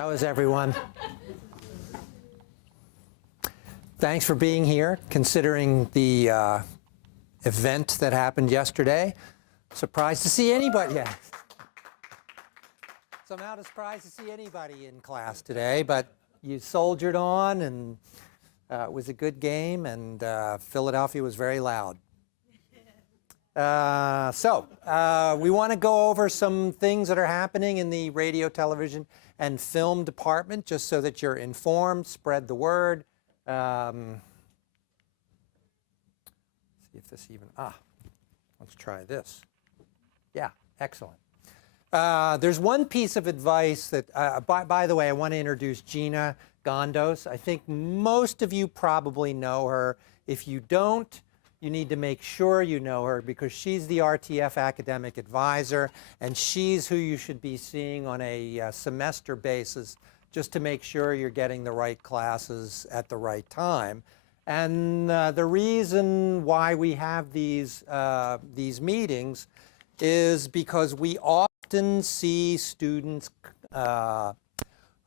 How is everyone? Thanks for being here, considering the event that happened yesterday. Surprised to see anybody. Yeah. Somehow surprised to see anybody in class today, but you soldiered on, and it was a good game, and Philadelphia was very loud. We want to go over some things that are happening in the radio, television, and film department, just so that you're informed, spread the word. See if this even, let's try this. Yeah, excellent. There's one piece of advice that, by the way, I want to introduce Gina Gondos. I think most of you probably know her. If you don't, you need to make sure you know her, because she's the RTF academic advisor, and she's who you should be seeing on a semester basis, just to make sure you're getting the right classes at the right time. And the reason why we have these meetings is because we often see students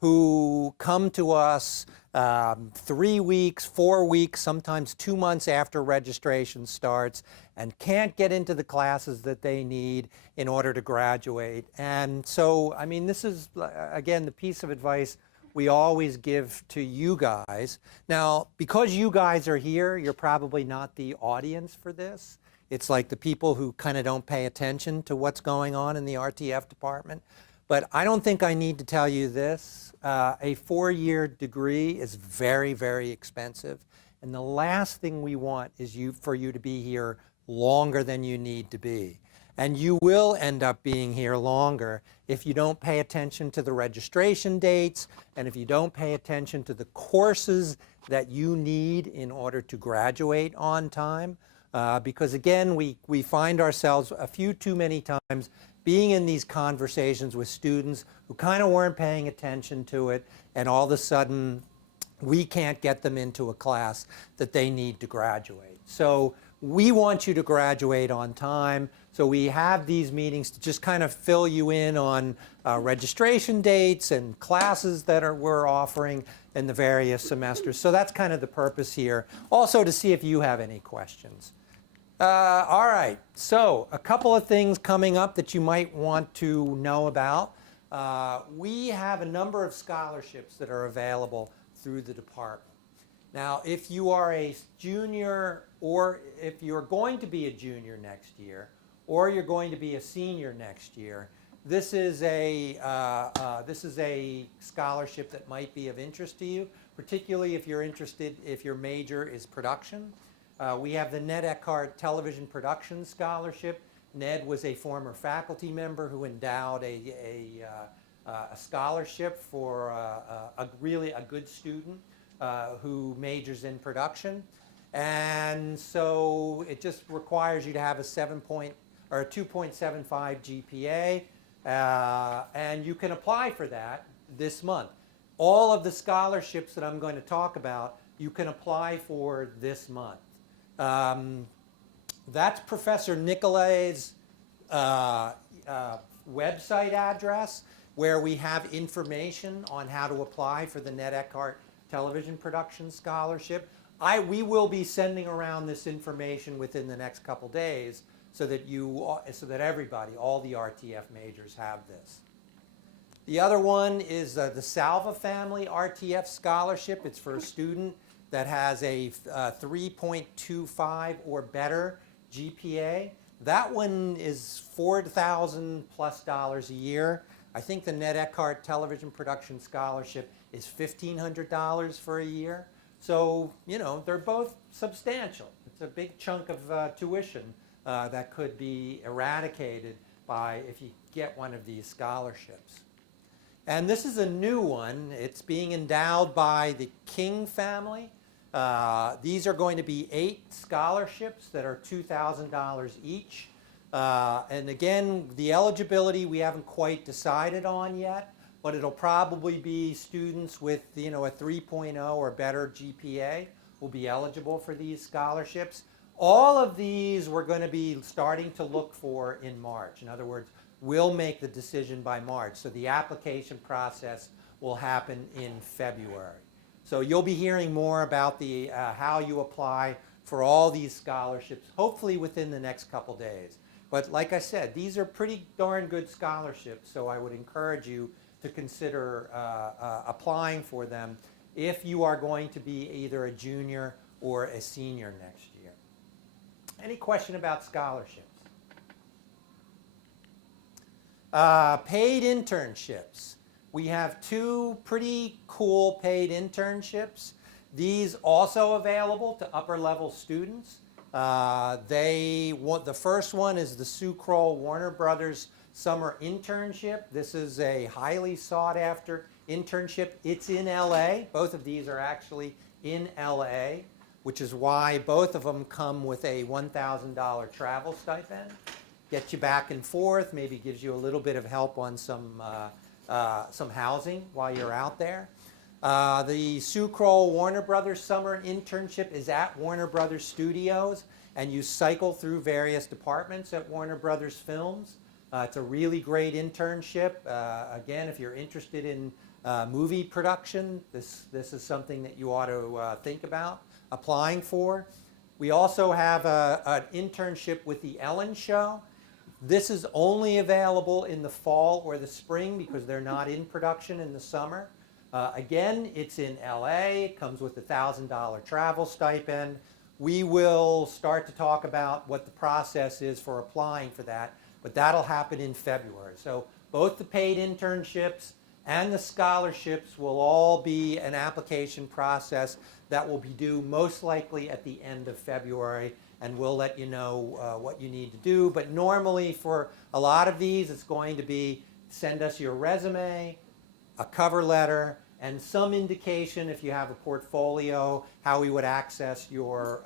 who come to us 3 weeks, 4 weeks, sometimes 2 months after registration starts, and can't get into the classes that they need in order to graduate. And so, I mean, this is, again, the piece of advice we always give to you guys. Now, because you guys are here, you're probably not the audience for this. It's like the people who kind of don't pay attention to what's going on in the RTF department. But I don't think I need to tell you this. A 4-year degree is very, very expensive. And the last thing we want is for you to be here longer than you need to be. And you will end up being here longer if you don't pay attention to the registration dates, and if you don't pay attention to the courses that you need in order to graduate on time. Because again, we find ourselves a few too many times being in these conversations with students who kind of weren't paying attention to it, and all of a sudden we can't get them into a class that they need to graduate. So we want you to graduate on time. So we have these meetings to just kind of fill you in on registration dates and classes that we're offering in the various semesters. So that's kind of the purpose here. Also to see if you have any questions. All right, so a couple of things coming up that you might want to know about. We have a number of scholarships that are available through the department. Now, if you are a junior, or if you're going to be a junior next year, or you're going to be a senior next year, this is a scholarship that might be of interest to you, particularly if you're interested, if your major is production. We have the Ned Eckhart Television Production Scholarship. Ned was a former faculty member who endowed a scholarship for really a good student who majors in production. And so it just requires you to have a 2.75 GPA, and you can apply for that this month. All of the scholarships that I'm going to talk about, you can apply for this month. That's Professor Nicolay's website address, where we have information on how to apply for the Ned Eckhart Television Production Scholarship. We will be sending around this information within the next couple days, so that everybody, all the RTF majors, have this. The other one is the Salva Family RTF Scholarship. It's for a student that has a 3.25 or better GPA. That one is $4,000+ a year. I think the Ned Eckhart Television Production Scholarship is $1,500 for a year. So, you know, they're both substantial. It's a big chunk of tuition that could be eradicated if you get one of these scholarships. And this is a new one. It's being endowed by the King family. These are going to be 8 scholarships that are $2,000 each. And again, the eligibility we haven't quite decided on yet, but it'll probably be students with, you know, a 3.0 or better GPA will be eligible for these scholarships. All of these we're going to be starting to look for in March. In other words, we'll make the decision by March. So the application process will happen in February. So you'll be hearing more about the how you apply for all these scholarships, hopefully within the next couple days. But like I said, these are pretty darn good scholarships, so I would encourage you to consider applying for them if you are going to be either a junior or a senior next year. Any question about scholarships? Paid internships. We have two pretty cool paid internships. These also available to upper level students. The first one is the Sue Kroll Warner Brothers Summer Internship. This is a highly sought after internship. It's in LA. Both of these are actually in LA, which is why both of them come with a $1,000 travel stipend. Get you back and forth, maybe gives you a little bit of help on some housing while you're out there. The Sue Kroll Warner Brothers Summer Internship is at Warner Brothers Studios, and you cycle through various departments at Warner Brothers Films. It's a really great internship. Again, if you're interested in movie production, this is something that you ought to think about applying for. We also have an internship with the Ellen Show. This is only available in the fall or the spring because they're not in production in the summer. Again, it's in LA, it comes with a $1,000 travel stipend. We will start to talk about what the process is for applying for that, but that'll happen in February. So both the paid internships and the scholarships will all be an application process that will be due most likely at the end of February, and we'll let you know what you need to do. But normally for a lot of these, it's going to be send us your resume, a cover letter, and some indication if you have a portfolio, how we would access your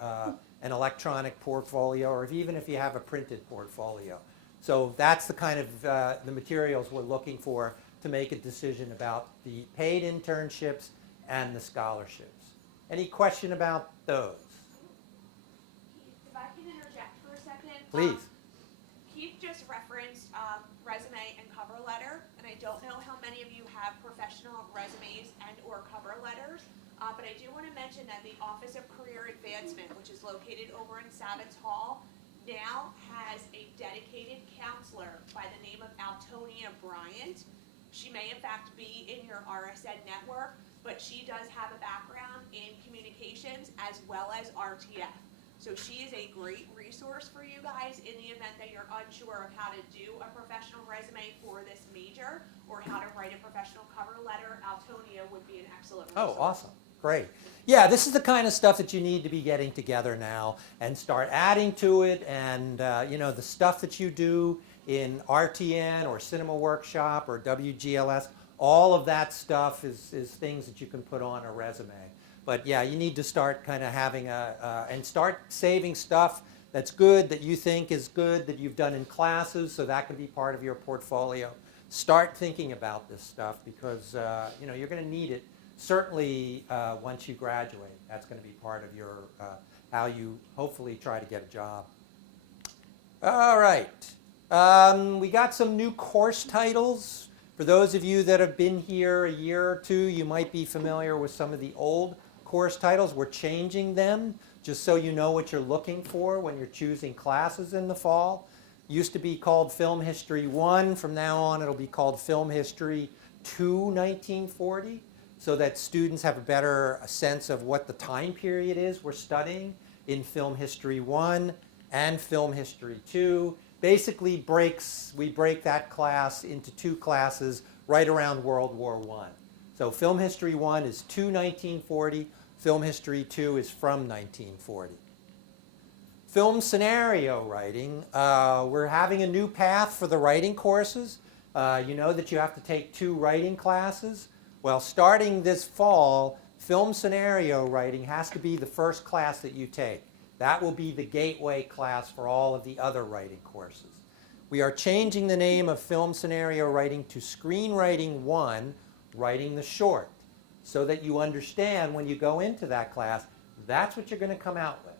an electronic portfolio, or even if you have a printed portfolio. So that's the kind of the materials we're looking for to make a decision about the paid internships and the scholarships. Any question about those? Keith, if I can interject for a second. Please. Keith just referenced resume and cover letter, and I don't know how many of you have professional resumes and or cover letters, but I do want to mention that the Office of Career Advancement, which is located over in Savitz Hall, now has a dedicated counselor by the name of Altonia Bryant. She may in fact be in your RSN network, but she does have a background in communications as well as RTF. So she is a great resource for you guys in the event that you're unsure of how to do a professional resume for this major or how to write a professional cover letter. Altonia would be an excellent resource. Oh, awesome. Great. Yeah, this is the kind of stuff that you need to be getting together now and start adding to it. And, you know, the stuff that you do in RTN or Cinema Workshop or WGLS, all of that stuff is things that you can put on a resume. But yeah, you need to start kind of having and start saving stuff that's good, that you think is good, that you've done in classes, so that can be part of your portfolio. Start thinking about this stuff because, you know, you're going to need it certainly once you graduate. That's going to be part of your, how you hopefully try to get a job. All right. We got some new course titles. For those of you that have been here a year or two, you might be familiar with some of the old course titles. We're changing them just so you know what you're looking for when you're choosing classes in the fall. Used to be called Film History 1. From now on, it'll be called Film History 2 1940, so that students have a better sense of what the time period is we're studying in Film History 1 and Film History 2. Basically we break that class into two classes right around World War I. So Film History 1 is to 1940, Film History 2 is from 1940. Film scenario writing, we're having a new path for the writing courses. You know that you have to take 2 writing classes. Well, starting this fall, film scenario writing has to be the first class that you take. That will be the gateway class for all of the other writing courses. We are changing the name of film scenario writing to Screenwriting 1, Writing the Short, so that you understand when you go into that class, that's what you're going to come out with,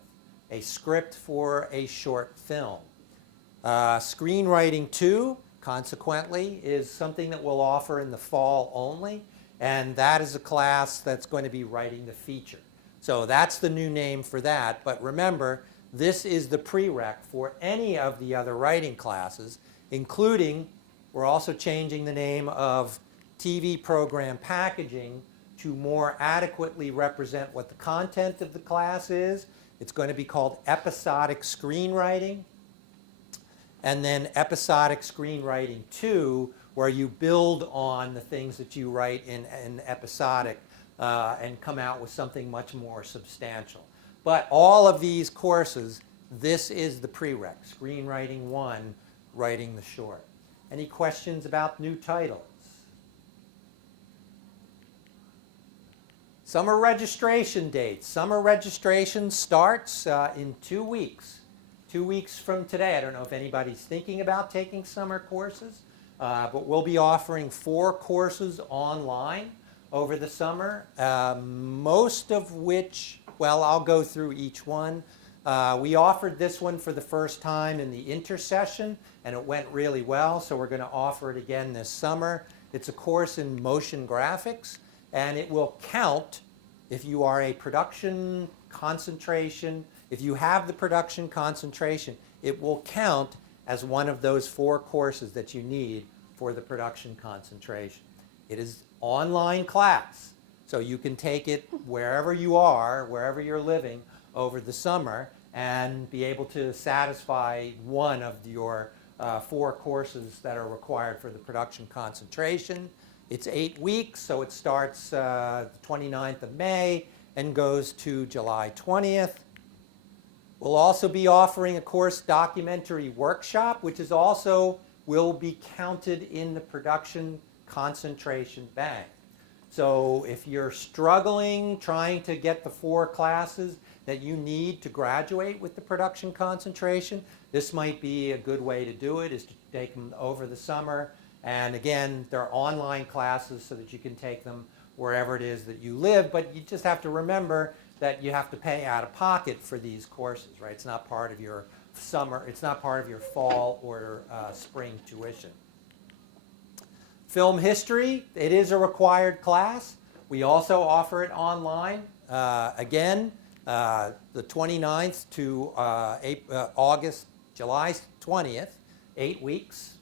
a script for a short film. Screenwriting 2, consequently, is something that we'll offer in the fall only. and that is a class that's going to be writing the feature. So that's the new name for that. But remember, this is the prereq for any of the other writing classes, including, we're also changing the name of TV program packaging to more adequately represent what the content of the class is. It's going to be called episodic screenwriting. And then episodic screenwriting 2, where you build on the things that you write in episodic and come out with something much more substantial. But all of these courses, this is the prereq, Screenwriting 1, writing the short. Any questions about new titles? Summer registration dates. Summer registration starts in 2 weeks. 2 weeks from today. I don't know if anybody's thinking about taking summer courses, but we'll be offering 4 courses online over the summer, most of which, well, I'll go through each one. We offered this one for the first time in the intersession, and it went really well, so we're going to offer it again this summer. It's a course in motion graphics, and it will count if you are a production concentration. If you have the production concentration, it will count as one of those 4 courses that you need for the production concentration. It is online class, so you can take it wherever you are, wherever you're living over the summer, and be able to satisfy one of your 4 courses that are required for the production concentration. It's 8 weeks, so it starts the 29th of May and goes to July 20th. We'll also be offering a course documentary workshop, which is also will be counted in the production concentration bank. So if you're struggling trying to get the 4 classes that you need to graduate with the production concentration, this might be a good way to do it, is to take them over the summer. And again, they're online classes so that you can take them wherever it is that you live, but you just have to remember that you have to pay out of pocket for these courses, right? It's not part of your summer, it's not part of your fall or spring tuition. Film history, it is a required class. We also offer it online. Again, the 29th to July 20th, 8 weeks.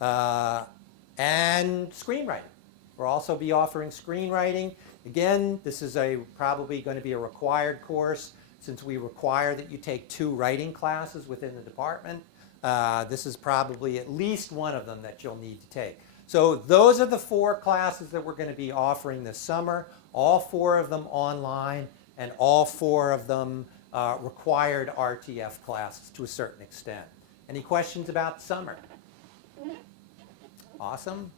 And screenwriting. We'll also be offering screenwriting. Again, this is probably going to be a required course since we require that you take 2 writing classes within the department. This is probably at least one of them that you'll need to take. So those are the 4 classes that we're going to be offering this summer, all 4 of them online, and all 4 of them required RTF classes to a certain extent. Any questions about summer? Awesome.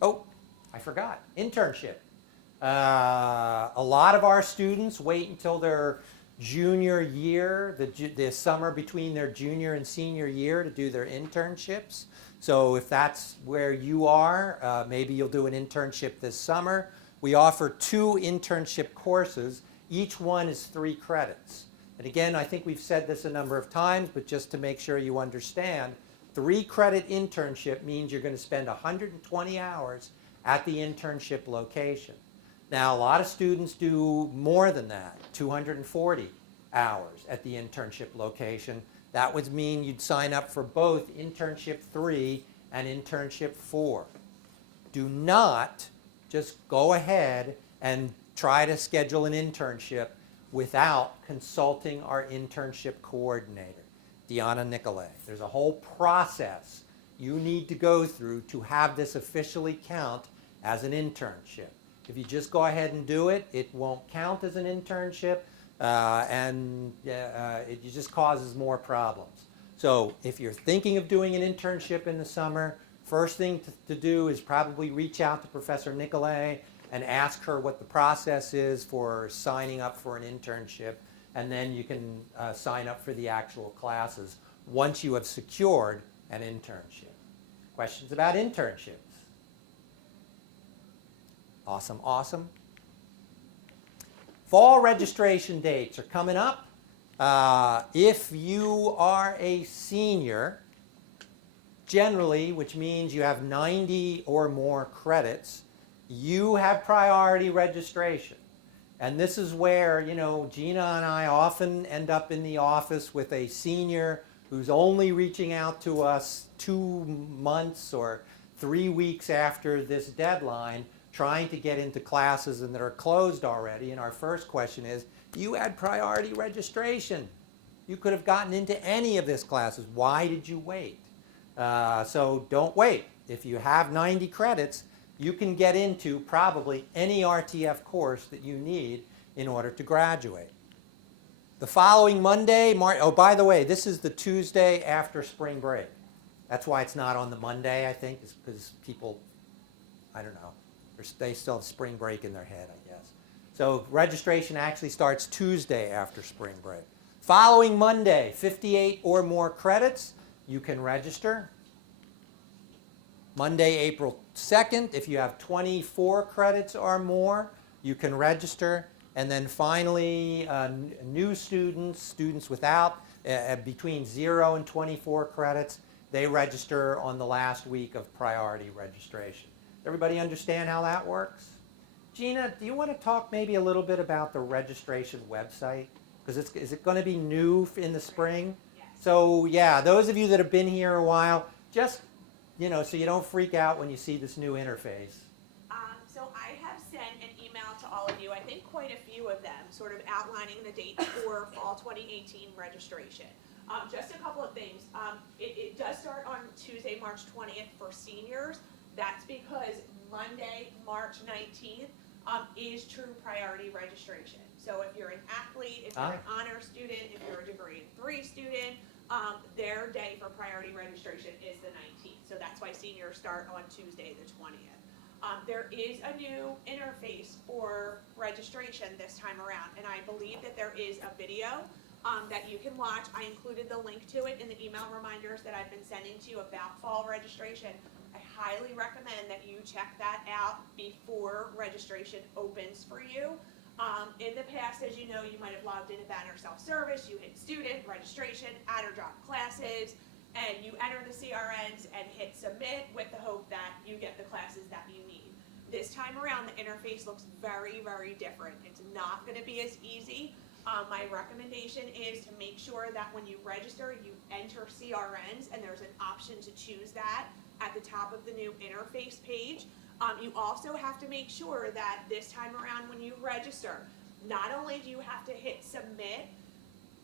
Oh, I forgot. Internship. A lot of our students wait until their junior year, the summer between their junior and senior year, to do their internships. So if that's where you are, maybe you'll do an internship this summer. We offer 2 internship courses. Each one is 3 credits. And again, I think we've said this a number of times, but just to make sure you understand, 3-credit internship means you're going to spend 120 hours at the internship location. Now, a lot of students do more than that, 240 hours at the internship location. That would mean you'd sign up for both internship 3 and internship 4. Do not just go ahead and try to schedule an internship without consulting our internship coordinator, Deanna Nicolay. There's a whole process you need to go through to have this officially count as an internship. If you just go ahead and do it, it won't count as an internship, and it just causes more problems. So if you're thinking of doing an internship in the summer, first thing to do is probably reach out to Professor Nicolay and ask her what the process is for signing up for an internship, and then you can sign up for the actual classes once you have secured an internship. Questions about internships? Awesome, awesome. Fall registration dates are coming up. If you are a senior, generally, which means you have 90 or more credits, you have priority registration. And this is where, you know, Gina and I often end up in the office with a senior who's only reaching out to us 2 months or 3 weeks after this deadline, trying to get into classes and that are closed already. And our first question is, you had priority registration. You could have gotten into any of these classes. Why did you wait? So don't wait. If you have 90 credits, you can get into probably any RTF course that you need in order to graduate. The following Monday, oh, by the way, this is the Tuesday after spring break. That's why it's not on the Monday, I think, is because people, I don't know, they still have spring break in their head, I guess. So registration actually starts Tuesday after spring break. Following Monday, 58 or more credits, you can register. Monday, April 2nd, if you have 24 credits or more, you can register. And then finally, new students, students without, between 0 and 24 credits, they register on the last week of priority registration. Everybody understand how that works? Gina, do you want to talk maybe a little bit about the registration website? Because is it going to be new in the spring? Yes. So yeah, those of you that have been here a while, just, you know, so you don't freak out when you see this new interface. So I have sent an email to all of you, I think quite a few of them, sort of outlining the dates for fall 2018 registration. Just a couple of things. It does start on Tuesday, March 20th for seniors. That's because Monday, March 19th is true priority registration. So if you're an athlete, if you're an honor student, if you're a degree in 3 student, their day for priority registration is the 19th. So that's why seniors start on Tuesday the 20th. There is a new interface for registration this time around, and I believe that there is a video that you can watch. I included the link to it in the email reminders that I've been sending to you about fall registration. I highly recommend that you check that out before registration opens for you. In the past, as you know, you might have logged into Banner Self-Service, you hit student, registration, add or drop classes, and you enter the CRNs and hit submit with the hope that you get the classes that you need. This time around, the interface looks very, very different. It's not going to be as easy. My recommendation is to make sure that when you register, you enter CRNs, and there's an option to choose that at the top of the new interface page. You also have to make sure that this time around when you register, not only do you have to hit submit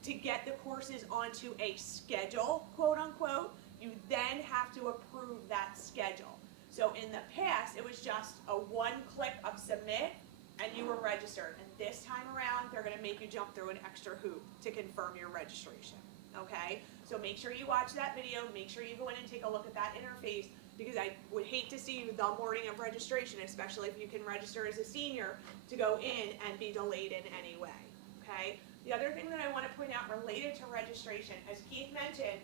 to get the courses onto a schedule, quote unquote, you then have to approve that schedule. So in the past, it was just a one click of submit and you were registered. And this time around, they're gonna make you jump through an extra hoop to confirm your registration, okay? So make sure you watch that video, make sure you go in and take a look at that interface, because I would hate to see you the morning of registration, especially if you can register as a senior, to go in and be delayed in any way, okay? The other thing that I want to point out related to registration, as Keith mentioned,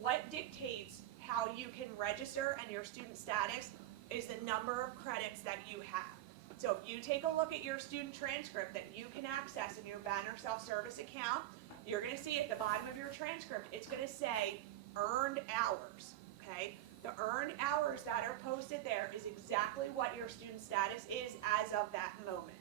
what dictates how you can register and your student status is the number of credits that you have. So if you take a look at your student transcript that you can access in your Banner Self-Service account, you're going to see at the bottom of your transcript, it's going to say earned hours, okay? The earned hours that are posted there is exactly what your student status is as of that moment.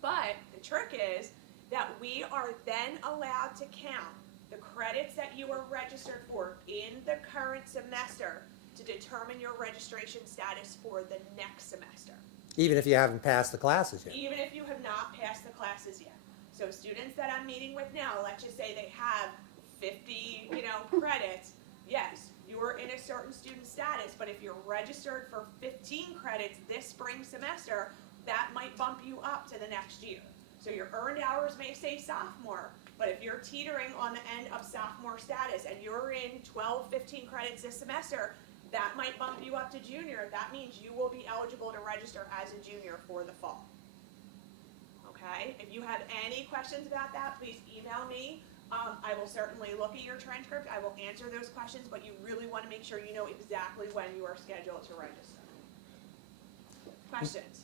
But the trick is that we are then allowed to count the credits that you are registered for in the current semester to determine your registration status for the next semester. Even if you haven't passed the classes yet. Even if you have not passed the classes yet. So students that I'm meeting with now, let's just say they have 50, credits, yes, you're in a certain student status, but if you're registered for 15 credits this spring semester, that might bump you up to the next year. So your earned hours may say sophomore, but if you're teetering on the end of sophomore status and you're in 12, 15 credits this semester, that might bump you up to junior. That means you will be eligible to register as a junior for the fall. Okay? If you have any questions about that, please email me. I will certainly look at your transcript. I will answer those questions, but you really want to make sure you know exactly when you are scheduled to register. Questions?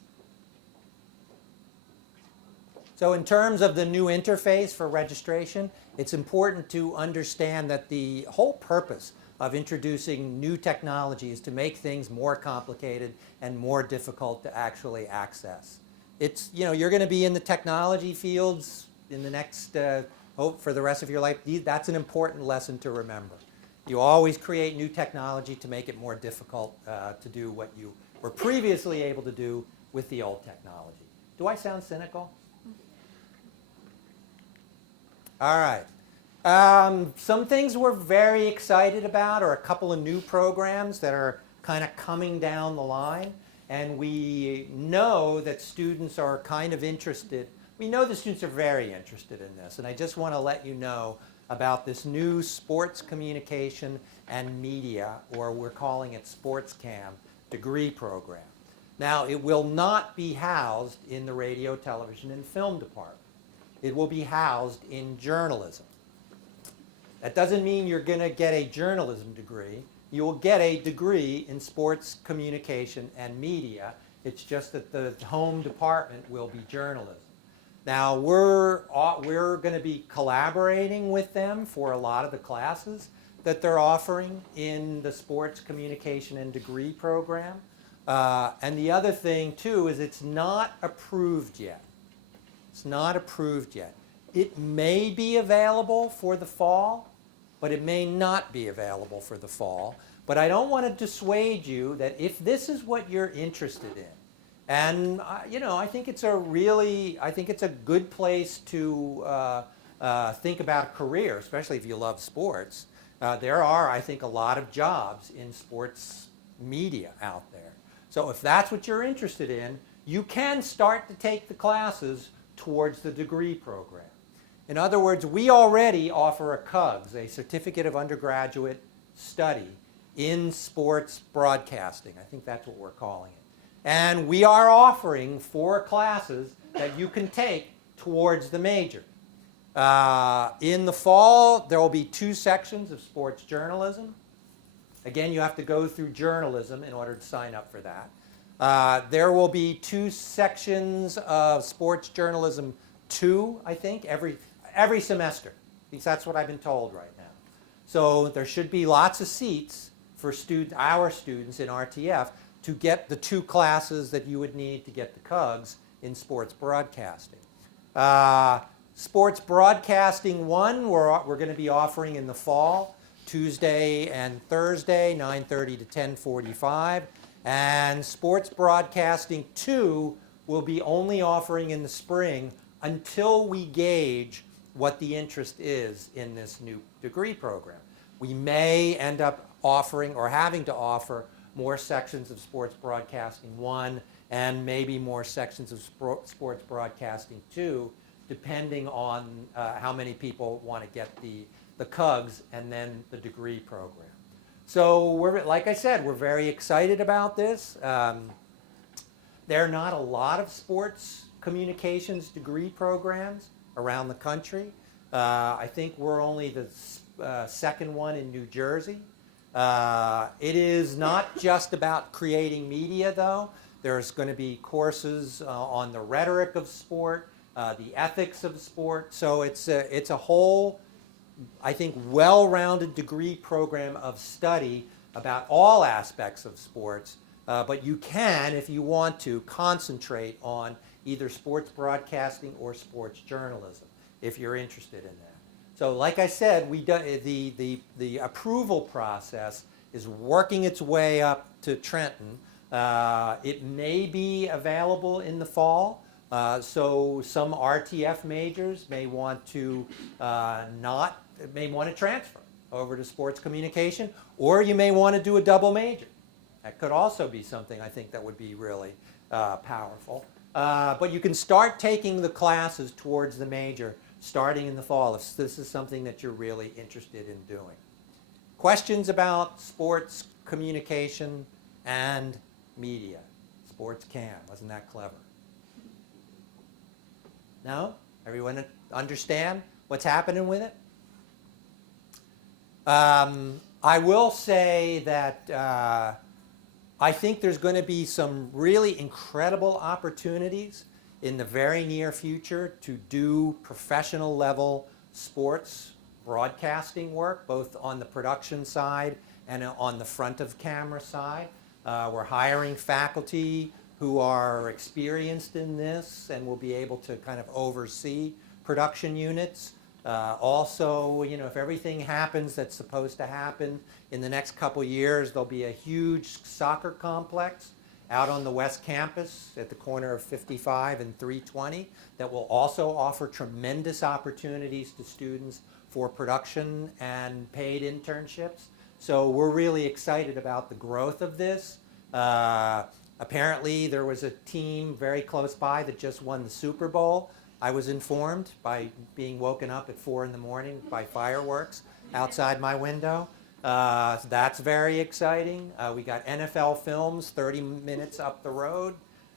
So in terms of the new interface for registration, it's important to understand that the whole purpose of introducing new technologies to make things more complicated and more difficult to actually access. It's, you're going to be in the technology fields in the next, hope for the rest of your life. That's an important lesson to remember. You always create new technology to make it more difficult to do what you were previously able to do with the old technology. Do I sound cynical? All right. Some things we're very excited about are a couple of new programs that are kind of coming down the line. And we know that students are kind of interested. We know the students are very interested in this. And I just want to let you know about this new sports communication and media, or we're calling it Sports Cam, degree program. Now, it will not be housed in the radio, television, and film department. It will be housed in journalism. That doesn't mean you're going to get a journalism degree. You will get a degree in sports communication and media. It's just that the home department will be journalism. Now, we're going to be collaborating with them for a lot of the classes that they're offering in the sports communication and degree program. And the other thing, too, is it's not approved yet. It's not approved yet. It may be available for the fall, but it may not be available for the fall. But I don't want to dissuade you that if this is what you're interested in, and I think it's a good place to think about a career, especially if you love sports. There are, I think, a lot of jobs in sports media out there. So if that's what you're interested in, you can start to take the classes towards the degree program. In other words, we already offer a CUGS, a Certificate of Undergraduate Study in Sports Broadcasting. I think that's what we're calling it. And we are offering 4 classes that you can take towards the major. In the fall, there will be 2 sections of sports journalism. Again, you have to go through journalism in order to sign up for that. There will be 2 sections of sports journalism 2, I think, every semester. At least that's what I've been told right now. So there should be lots of seats for our students in RTF to get the 2 classes that you would need to get the CUGS in sports broadcasting. Sports Broadcasting 1, we're going to be offering in the fall, Tuesday and Thursday, 9:30 to 10:45. And Sports Broadcasting 2 will be only offering in the spring until we gauge what the interest is in this new degree program. We may end up offering or having to offer more sections of Sports Broadcasting 1 and maybe more sections of Sports Broadcasting 2, depending on how many people want to get the CUGS and then the degree program. So like I said, we're very excited about this. There are not a lot of sports communications degree programs around the country. I think we're only the second one in New Jersey. It is not just about creating media, though. There's going to be courses on the rhetoric of sport, the ethics of sport. So it's a whole, I think, well-rounded degree program of study about all aspects of sports. But you can, if you want to, concentrate on either sports broadcasting or sports journalism, if you're interested in that. So like I said, the approval process is working its way up to Trenton. It may be available in the fall. So some RTF majors may want to transfer over to sports communication, or you may want to do a double major. That could also be something I think that would be really powerful. But you can start taking the classes towards the major starting in the fall if this is something that you're really interested in doing. Questions about sports communication and media? Sports Cam, wasn't that clever? No? Everyone understand what's happening with it? I will say that I think there's going to be some really incredible opportunities in the very near future to do professional level sports broadcasting work, both on the production side and on the front of camera side. We're hiring faculty who are experienced in this and will be able to kind of oversee production units. Also, you know, if everything happens that's supposed to happen in the next couple years, there'll be a huge soccer complex out on the West Campus at the corner of 55 and 320 that will also offer tremendous opportunities to students for production and paid internships. So we're really excited about the growth of this. Apparently there was a team very close by that just won the Super Bowl. I was informed by being woken up at 4 in the morning by fireworks outside my window. That's very exciting. We got NFL Films 30 minutes up the road.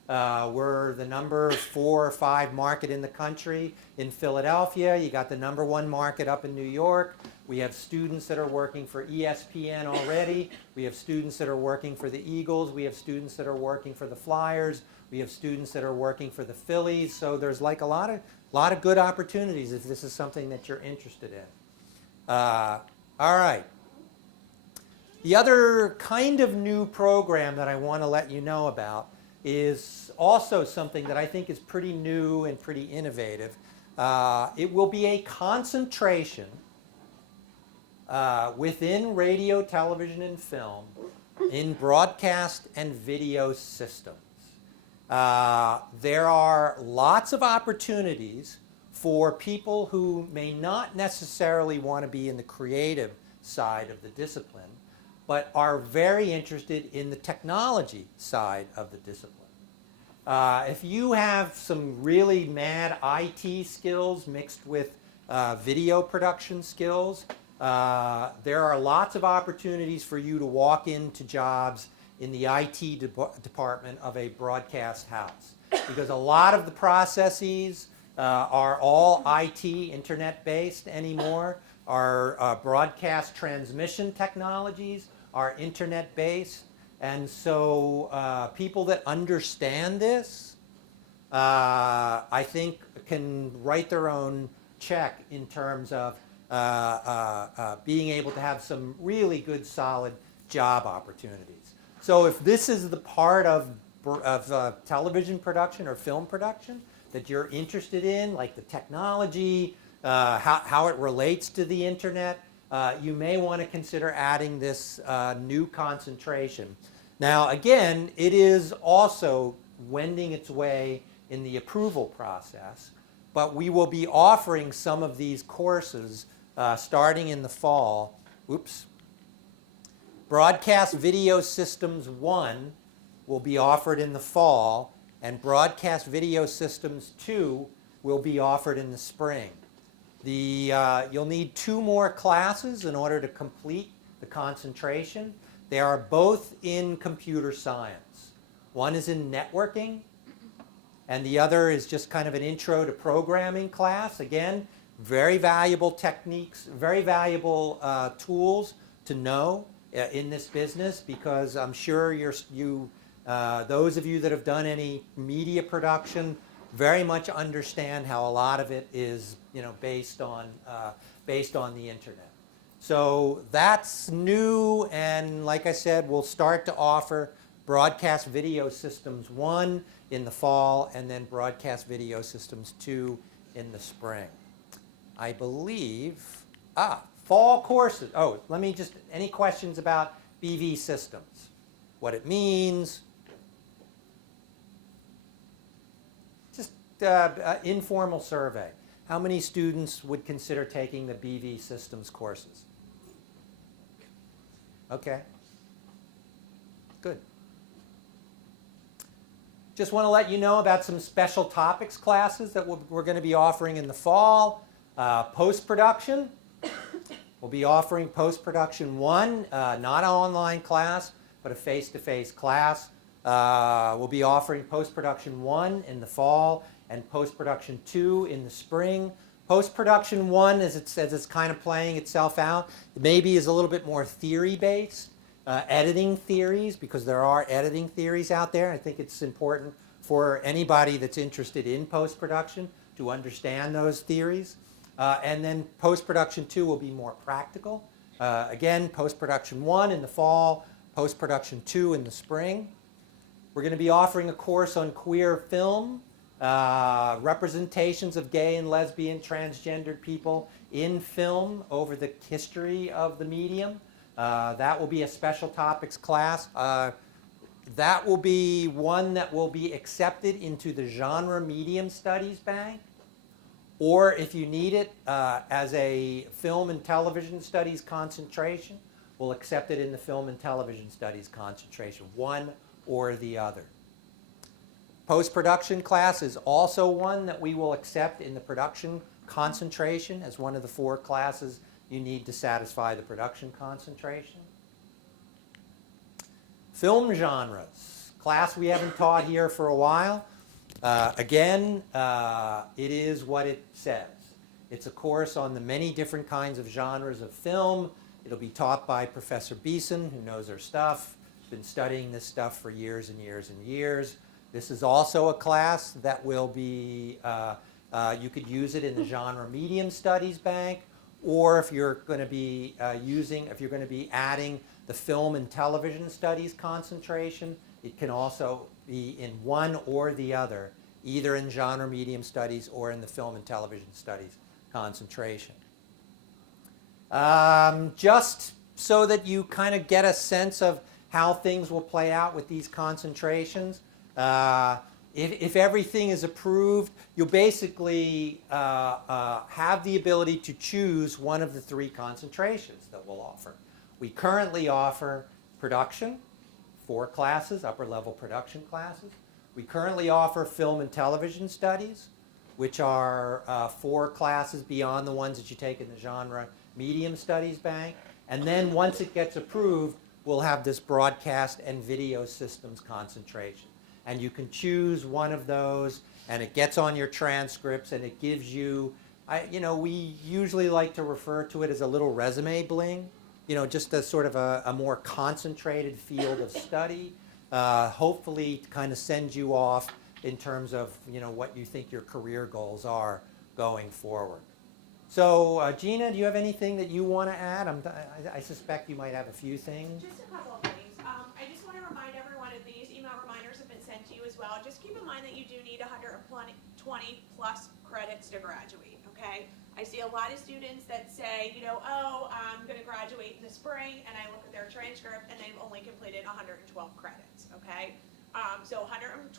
We're the number 4 or 5 market in the country in Philadelphia. You got the number 1 market up in New York. We have students that are working for ESPN already. We have students that are working for the Eagles. We have students that are working for the Flyers. We have students that are working for the Phillies. So there's like a lot of good opportunities if this is something that you're interested in. All right. The other kind of new program that I want to let you know about is also something that I think is pretty new and pretty innovative. It will be a concentration within radio, television, and film in broadcast and video systems. There are lots of opportunities for people who may not necessarily want to be in the creative side of the discipline, but are very interested in the technology side of the discipline. If you have some really mad IT skills mixed with video production skills, there are lots of opportunities for you to walk into jobs in the IT department of a broadcast house. Because a lot of the processes are all IT, internet-based anymore. Our broadcast transmission technologies are internet-based. And so people that understand this, I think, can write their own check in terms of being able to have some really good, solid job opportunities. So if this is the part of television production or film production that you're interested in, like the technology, how it relates to the internet, you may want to consider adding this new concentration. Now, again, it is also wending its way in the approval process, but we will be offering some of these courses starting in the fall. Oops. Broadcast Video Systems 1 will be offered in the fall, and Broadcast Video Systems 2 will be offered in the spring. You'll need 2 more classes in order to complete the concentration. They are both in computer science. One is in networking, and the other is just kind of an intro to programming class. Again, very valuable techniques, very valuable tools to know in this business, because I'm sure those of you that have done any media production very much understand how a lot of it is, based on the internet. So that's new, and like I said, we'll start to offer Broadcast Video Systems 1 in the fall, and then Broadcast Video Systems 2 in the spring. I believe, fall courses. Oh, any questions about BV systems? What it means? Just informal survey. How many students would consider taking the BV systems courses? Okay. Good. Just want to let you know about some special topics classes that we're going to be offering in the fall. Post-production. We'll be offering Post-production 1, not an online class, but a face-to-face class. We'll be offering Post-production 1 in the fall and Post-production 2 in the spring. Post-production 1, as it's kind of playing itself out, maybe is a little bit more theory-based, editing theories, because there are editing theories out there. I think it's important for anybody that's interested in post-production to understand those theories. And then post-production 2 will be more practical. Again, post-production 1 in the fall, post-production 2 in the spring. We're going to be offering a course on queer film, representations of gay and lesbian transgendered people in film over the history of the medium. That will be a special topics class. That will be one that will be accepted into the genre medium studies bank, or if you need it as a film and television studies concentration, we'll accept it in the film and television studies concentration, one or the other. Post-production class is also one that we will accept in the production concentration as one of the 4 classes you need to satisfy the production concentration. Film genres, class we haven't taught here for a while. Again, it is what it says. It's a course on the many different kinds of genres of film. It'll be taught by Professor Beeson, who knows her stuff, been studying this stuff for years and years and years. This is also a class that will be, you could use it in the genre medium studies bank, or if you're going to be adding the film and television studies concentration, it can also be in one or the other, either in genre medium studies or in the film and television studies concentration. Just so that you kind of get a sense of how things will play out with these concentrations, if everything is approved, you'll basically have the ability to choose one of the 3 concentrations that we'll offer. We currently offer production, 4 classes, upper level production classes. We currently offer film and television studies, which are 4 classes beyond the ones that you take in the genre medium studies bank. And then once it gets approved, we'll have this broadcast and video systems concentration. And you can choose one of those, and it gets on your transcripts, and it gives you, we usually like to refer to it as a little resume bling, just as sort of a more concentrated field of study, hopefully to kind of send you off in terms of, what you think your career goals are going forward. So, Gina, do you have anything that you want to add? I suspect you might have a few things. Just a couple of things. I just want to remind everyone of these email reminders have been sent to you as well. Just keep in mind that you do need 120 plus credits to graduate, okay? I see a lot of students that say, oh, I'm going to graduate in the spring, and I look at their transcript, and they've only completed 112 credits, okay? So 120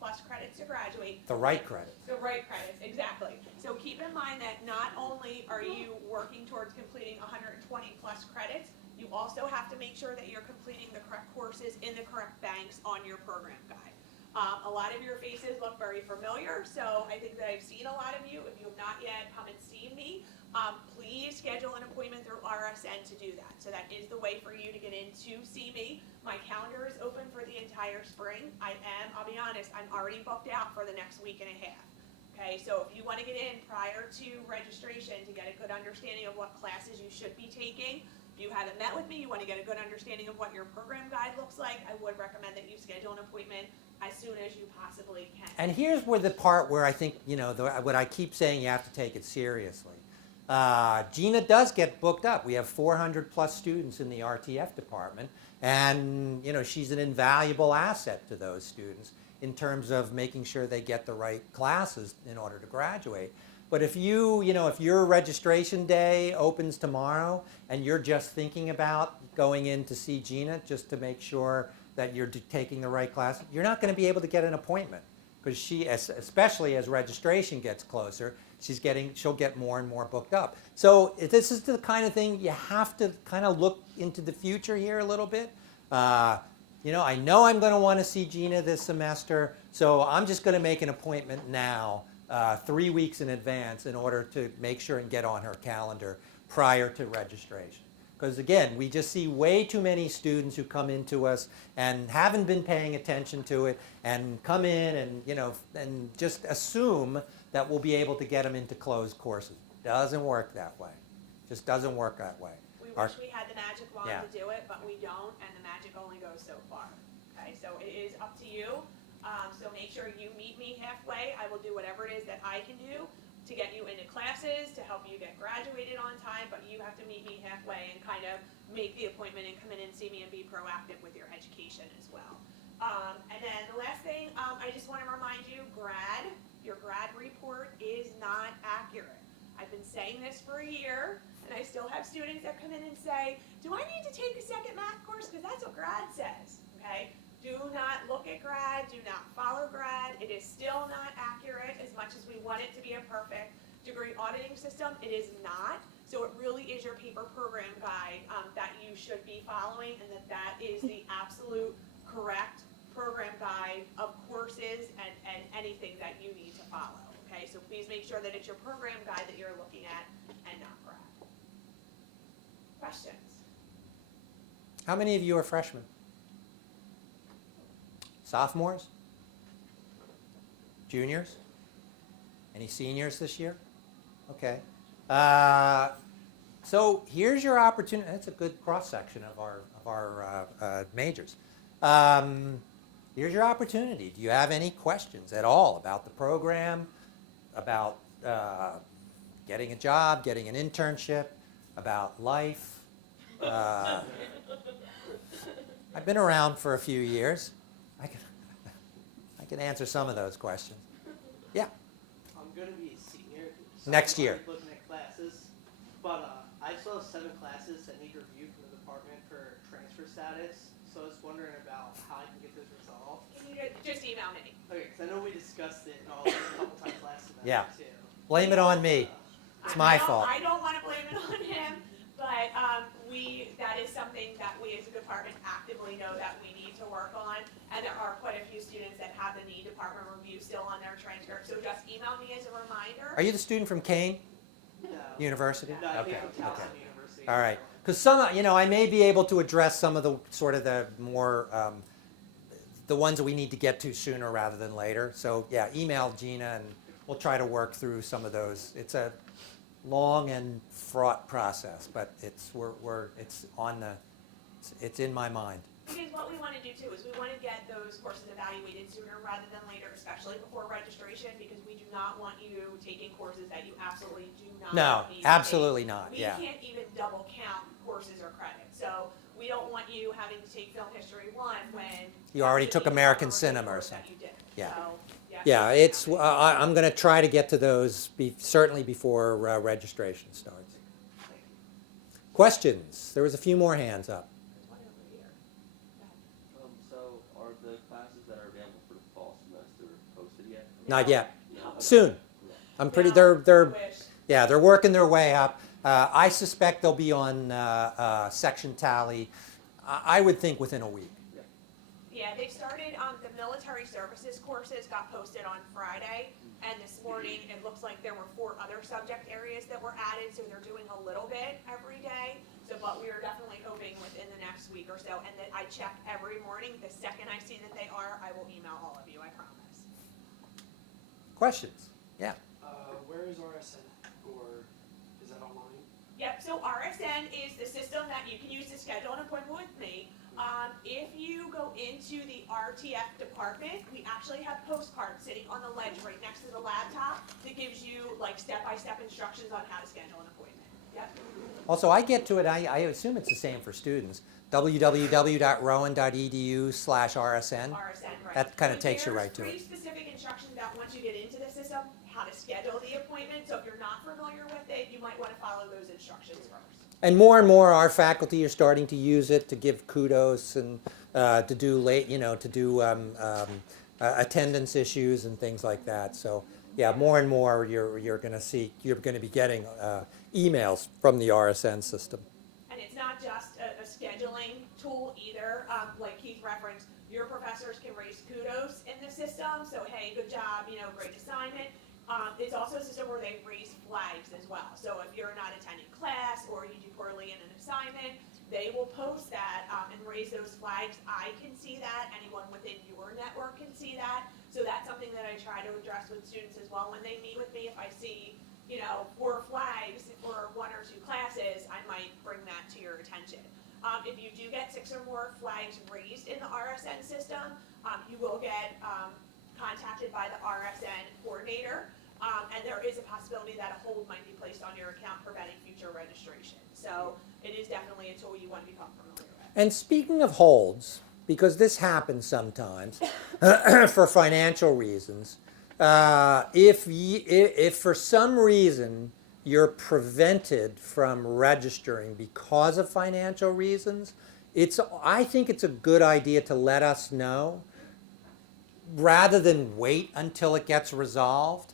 plus credits to graduate. The right credits. The right credits, exactly. So keep in mind that not only are you working towards completing 120 plus credits, you also have to make sure that you're completing the correct courses in the correct banks on your program guide. A lot of your faces look very familiar, so I think that I've seen a lot of you. If you have not yet come and seen me, please schedule an appointment through RSN to do that. So that is the way for you to get in to see me. My calendar is open for the entire spring. I'll be honest, I'm already booked out for the next week and a half. Okay, so if you want to get in prior to registration to get a good understanding of what classes you should be taking, if you haven't met with me, you want to get a good understanding of what your program guide looks like, I would recommend that you schedule an appointment as soon as you possibly can. And here's where the part where I think, what I keep saying, you have to take it seriously. Gina does get booked up. We have 400 plus students in the RTF department, and she's an invaluable asset to those students in terms of making sure they get the right classes in order to graduate. But if if your registration day opens tomorrow and you're just thinking about going in to see Gina just to make sure that you're taking the right class, you're not going to be able to get an appointment, because she, especially as registration gets closer, she'll get more and more booked up. So this is the kind of thing you have to kind of look into the future here a little bit. I know I'm going to want to see Gina this semester, so I'm just going to make an appointment now, 3 weeks in advance, in order to make sure and get on her calendar prior to registration. Because again, we just see way too many students who come into us and haven't been paying attention to it, and come in and just assume that we'll be able to get them into closed courses. Doesn't work that way. Just doesn't work that way. We wish we had the magic wand to do it, but we don't, and the magic only goes so far. Okay, so it is up to you. So make sure you meet me halfway. I will do whatever it is that I can do to get you into classes, to help you get graduated on time, but you have to meet me halfway and kind of make the appointment and come in and see me and be proactive with your education as well. And then the last thing, I just want to remind you, your grad report is not accurate. I've been saying this for a year, and I still have students that come in and say, do I need to take a second math course? Because that's what grad says, okay? Do not look at grad, do not follow grad. It is still not accurate as much as we want it to be a perfect degree auditing system. It is not. So it really is your paper program guide that you should be following, and that is the absolute correct program guide of courses and anything that you need to follow. Okay, so please make sure that it's your program guide that you're looking at and not grad. Questions? How many of you are freshmen? Sophomores? Juniors? Any seniors this year? Okay. So here's your opportunity. That's a good cross-section of our majors. Here's your opportunity. Do you have any questions at all about the program, about getting a job, getting an internship, about life? I've been around for a few years. I can answer some of those questions. Yeah. I'm going to be a senior. So Next I'm year. already looking at classes, but I still have 7 classes that need review from the department for transfer status. So I was wondering about how I can get those resolved. Can you just email me? Okay, because I know we discussed it and all a couple times last semester Yeah. too. Blame it on me. It's my fault. I don't want to blame it on him, but that is something that we as a department actively know that we need to work on. And there are quite a few students that have the need department review still on their transcript. So just email me as a reminder. Are you the student from Kane No. University? No, I Okay. came from Towson Okay. University. All right. Because I may be able to address some of the sort of the more, the ones that we need to get to sooner rather than later. So yeah, email Gina and we'll try to work through some of those. It's a long and fraught process, but it's in my mind. Because what we want to do too is we want to get those courses evaluated sooner rather than later, especially before registration, because we do not want you taking courses that you absolutely do not No, need to absolutely take. not. We Yeah. can't even double count courses or credits. So we don't want you having to take Film History 1 when You already took you American have a Cinema or course that something. you didn't. Yeah. So, Yeah, it's. I'm going to try to get to those certainly before registration starts. Questions? There was a few more hands up. One over here. Go ahead. So are the classes that are available for the fall semester posted yet? Not yet. No. Soon. I'm pretty. No, They're. I wish. Yeah, they're working their way up. I suspect they'll be on section tally. I would think within a week. Yeah, they started, the military services courses got posted on Friday, and this morning, it looks like there were 4 other subject areas that were added, so they're doing a little bit every day. So, but we are definitely hoping within the next week or so, and that I check every morning. The second I see that they are, I will email all of you, I promise. Questions? Yeah. Where is RSN, or is that online? Yep, so RSN is the system that you can use to schedule an appointment with me. If you go into the RTF department, we actually have postcards sitting on the ledge right next to the laptop that gives you like step-by-step instructions on how to schedule an appointment. Yep. Also, I get to it. I assume it's the same for students. www.rowan.edu/RSN. RSN, right. That kind of So takes you right to There's it. pretty specific instructions about once you get into the system, how to schedule the appointment. So if you're not familiar with it, you might want to follow those instructions first. And more our faculty are starting to use it to give kudos and to do attendance issues and things like that. So yeah, more and more you're going to be getting emails from the RSN system. And it's not just a scheduling tool either. Like Keith referenced, your professors can raise kudos in the system. So hey, good job, great assignment. It's also a system where they raise flags as well. So if you're not attending class or you do poorly in an assignment, they will post that and raise those flags. I can see that. Anyone within your network can see that. So that's something that I try to address with students as well when they meet with me. If I see, 4 flags for 1 or 2 classes, I might bring that to your attention. If you do get 6 or more flags raised in the RSN system, you will get contacted by the RSN coordinator. And there is a possibility that a hold might be placed on your account preventing future registration. So it is definitely a tool you want to become familiar with. And speaking of holds, because this happens sometimes for financial reasons, if for some reason you're prevented from registering because of financial reasons, I think it's a good idea to let us know rather than wait until it gets resolved.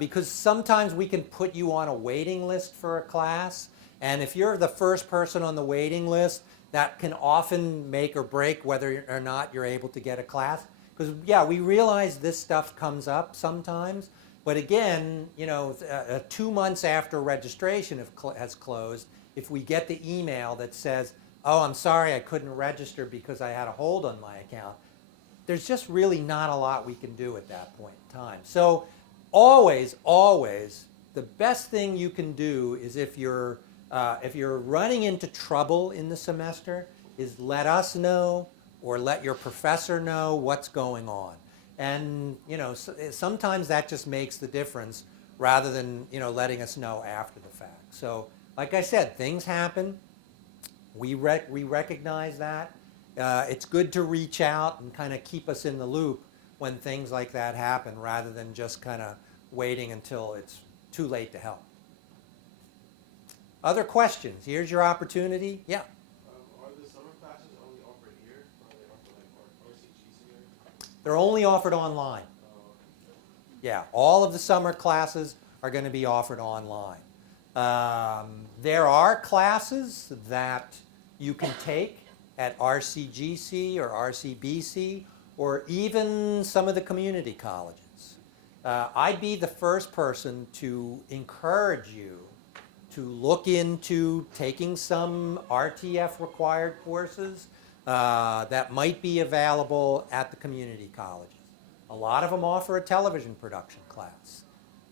Because sometimes we can put you on a waiting list for a class, and if you're the first person on the waiting list, that can often make or break whether or not you're able to get a class. Because yeah, we realize this stuff comes up sometimes, but again, 2 months after registration has closed, if we get the email that says, "Oh, I'm sorry, I couldn't register because I had a hold on my account," there's just really not a lot we can do at that point in time. So always, the best thing you can do is if you're running into trouble in the semester, is let us know or let your professor know what's going on. And sometimes that just makes the difference rather than letting us know after the fact. So like I said, things happen. We recognize that. It's good to reach out and kind of keep us in the loop when things like that happen rather than just kind of waiting until it's too late to help. Other questions? Here's your opportunity. Yeah. Are the summer classes only offered here, or are they offered like RCGC? They're only offered online. Yeah, all of the summer classes are going to be offered online. There are classes that you can take at RCGC or RCBC or even some of the community colleges. I'd be the first person to encourage you to look into taking some RTF required courses that might be available at the community colleges. A lot of them offer a television production class.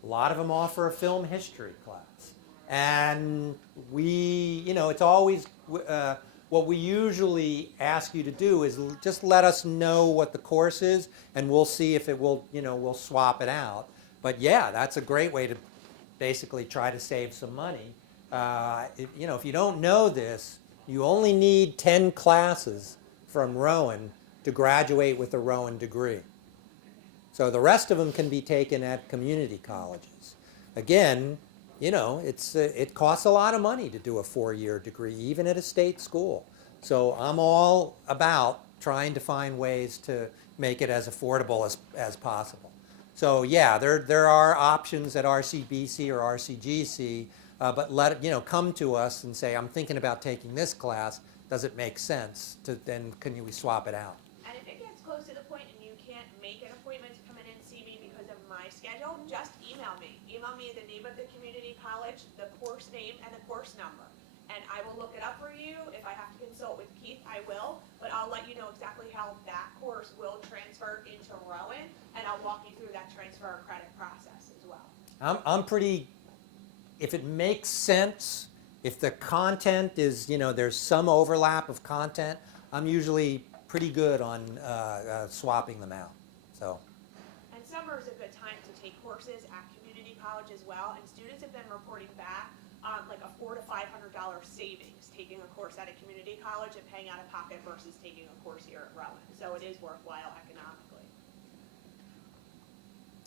A lot of them offer a film history class. And it's always, what we usually ask you to do is just let us know what the course is, and we'll see if it will, we'll swap it out. But yeah, that's a great way to basically try to save some money. If you don't know this, you only need 10 classes from Rowan to graduate with a Rowan degree. So the rest of them can be taken at community colleges. Again, it costs a lot of money to do a 4-year degree, even at a state school. So I'm all about trying to find ways to make it as affordable as possible. So yeah, there are options at RCBC or RCGC, but come to us and say, I'm thinking about taking this class. Does it make sense? Then can we swap it out? And if it gets close to the point and you can't make an appointment to come in and see me because of my schedule, just email me. Email me the name of the community college, the course name, and the course number. And I will look it up for you. If I have to consult with Keith, I will. But I'll let you know exactly how that course will transfer into Rowan, and I'll walk you through that transfer credit process as well. I'm pretty, if it makes sense, if the content is, there's some overlap of content, I'm usually pretty good on swapping them out. So. And summer is a good time to take courses at community college as well. And students have been reporting back like a $400 to $500 savings taking a course at a community college and paying out of pocket versus taking a course here at Rowan. So it is worthwhile economically.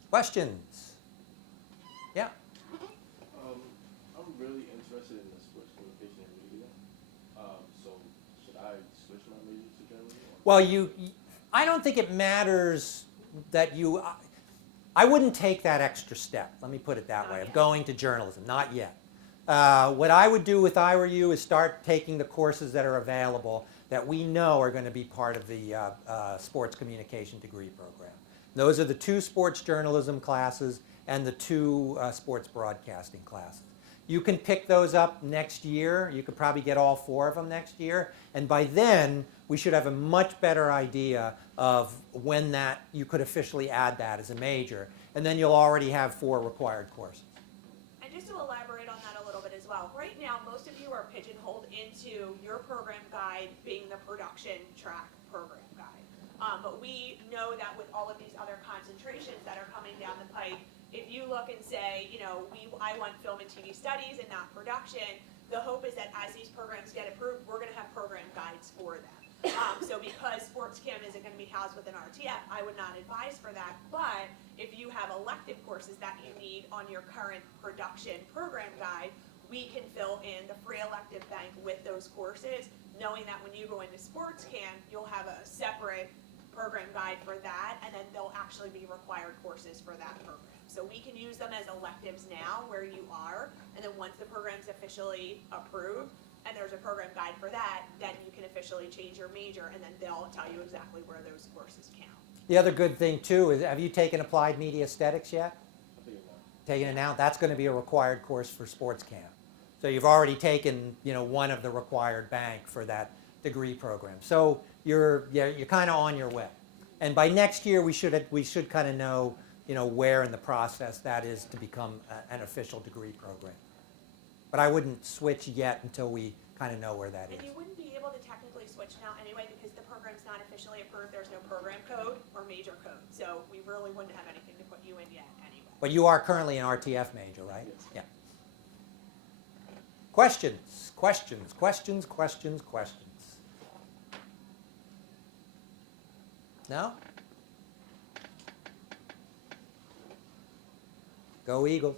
Questions? Yeah. I'm really interested in the sports communication and media. So should I switch my major to journalism? Well, I don't think it matters that I wouldn't take that extra step, let me put it that way, of going to journalism, not yet. What I would do if I were you is start taking the courses that are available that we know are going to be part of the sports communication degree program. Those are the 2 sports journalism classes and the 2 sports broadcasting classes. You can pick those up next year. You could probably get all 4 of them next year. And by then, we should have a much better idea of when you could officially add that as a major. And then you'll already have 4 required courses. And just to elaborate on that a little bit as well, right now most of you are pigeonholed into your program guide being the production track program guide. But we know that with all of these other concentrations that are coming down the pike, if you look and say, I want film and TV studies and not production, the hope is that as these programs get approved, we're going to have program guides for them. So because sports chem isn't going to be housed within RTF, I would not advise for that. But if you have elective courses that you need on your current production program guide, we can fill in the free elective bank with those courses, knowing that when you go into sports camp, you'll have a separate program guide for that, and then they'll actually be required courses for that program. So we can use them as electives now where you are, and then once the program's officially approved, and there's a program guide for that, then you can officially change your major, and then they'll tell you exactly where those courses count. The other good thing too is, have you taken applied media aesthetics yet? I think about Taking it now? That's going to be a required course for sports camp. So you've already taken, one of the required bank for that degree program. So you're kind of on your way. And by next year, we should kind of know, where in the process that is to become an official degree program. But I wouldn't switch yet until we kind of know where that And is. you wouldn't be able to technically switch now anyway because the program's not officially approved. There's no program code or major code. So we really wouldn't have anything to put you in yet anyway. But you are currently an RTF major, right? Yes. Yeah. Questions, questions, questions, questions, questions. No? Go Eagles.